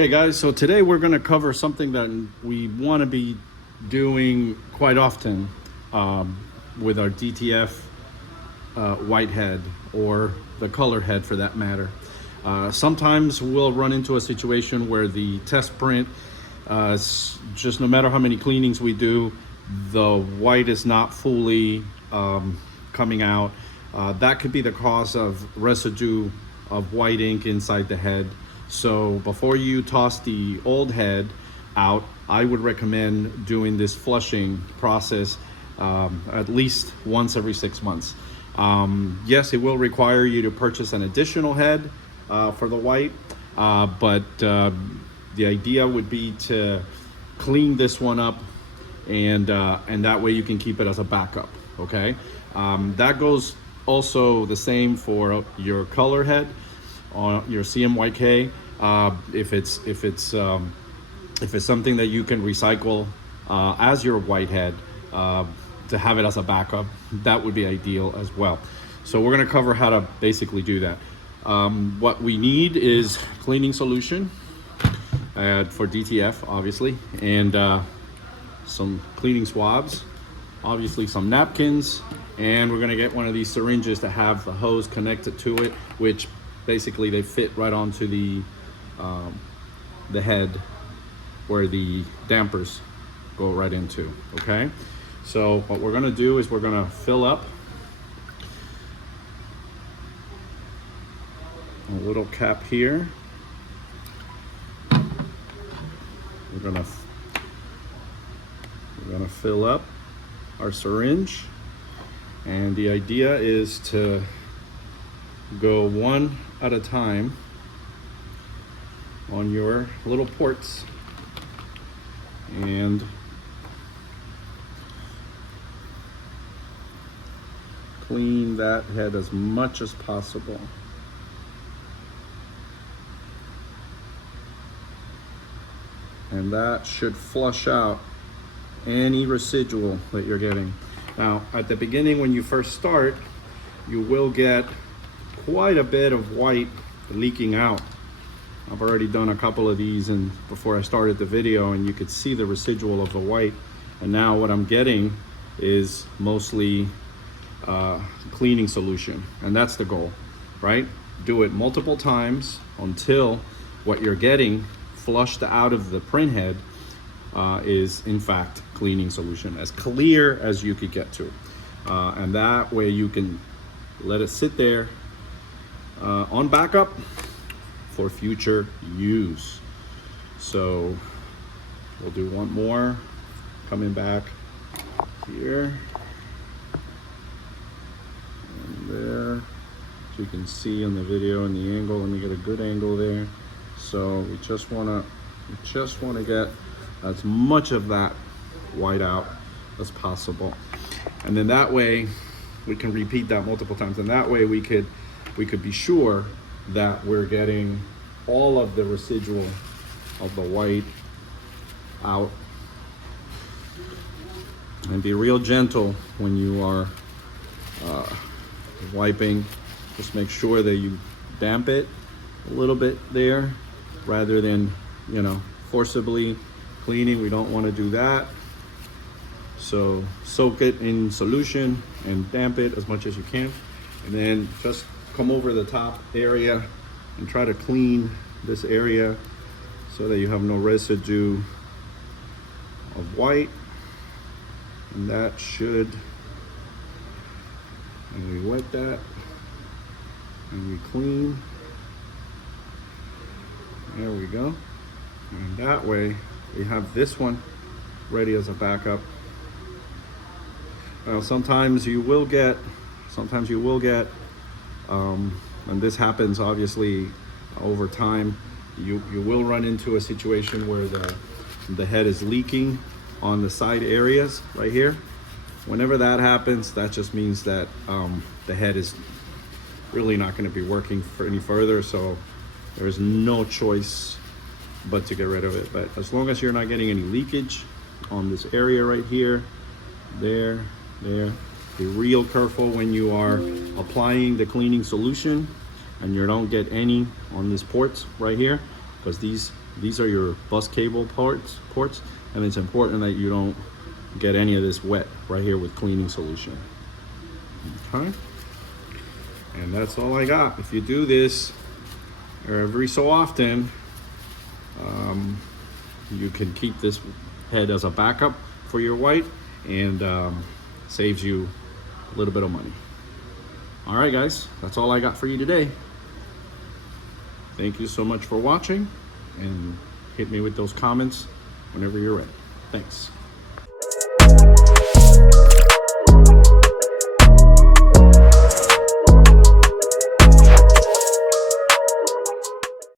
Okay guys, so today we're going to cover something that we want to be doing quite often with our DTF white head, or the color head for that matter. Sometimes we'll run into a situation where the test print, just no matter how many cleanings we do, the white is not fully coming out. That could be the cause of residue of white ink inside the head. So before you toss the old head out, I would recommend doing this flushing process at least once every 6 months. Yes, it will require you to purchase an additional head for the white, but the idea would be to clean this one up, and that way you can keep it as a backup. Okay, that goes also the same for your color head on your CMYK. If it's something that you can recycle as your white head, to have it as a backup, that would be ideal as well. So we're going to cover how to basically do that. What we need is cleaning solution for DTF, obviously, and some cleaning swabs, obviously some napkins, and we're going to get one of these syringes to have the hose connected to it, which basically they fit right onto the head where the dampers go right into. Okay, so what we're going to do is we're going to fill up a little cap here. We're going to fill up our syringe, and the idea is to go one at a time on your little ports and clean that head as much as possible. And that should flush out any residual that you're getting. Now, at the beginning, when you first start, you will get quite a bit of white leaking out. I've already done a couple of these and before I started the video, and you could see the residual of the white. And now what I'm getting is mostly cleaning solution, and that's the goal, right? Do it multiple times until what you're getting flushed out of the print head is in fact cleaning solution, as clear as you could get to. And that way you can let it sit there on backup for future use. So we'll do one more, coming back here and there, as you can see in the video in the angle. Let me get a good angle there. So we just want to get as much of that white out as possible, and then that way we can repeat that multiple times, and that way we could be sure that we're getting all of the residual of the white out. And be real gentle when you are wiping. Just make sure that you damp it a little bit there rather than, forcibly cleaning. We don't want to do that. So soak it in solution and damp it as much as you can, and then just come over the top area and try to clean this area so that you have no residue of white. And that should, and we wet that and we clean. There we go. And that way we have this one ready as a backup. Now sometimes you will get, and this happens obviously over time, you will run into a situation where the head is leaking on the side areas right here. Whenever that happens, that just means that the head is really not going to be working for any further, so there is no choice but to get rid of it. But as long as you're not getting any leakage on this area right here, there, be real careful when you are applying the cleaning solution, and you don't get any on these ports right here, because these These are your bus cable ports, and it's important that you don't get any of this wet right here with cleaning solution. Okay, and that's all I got. If you do this every so often, you can keep this head as a backup for your white, and saves you a little bit of money. All right, guys, that's all I got for you today. Thank you so much for watching, and hit me with those comments whenever you're ready. Thanks.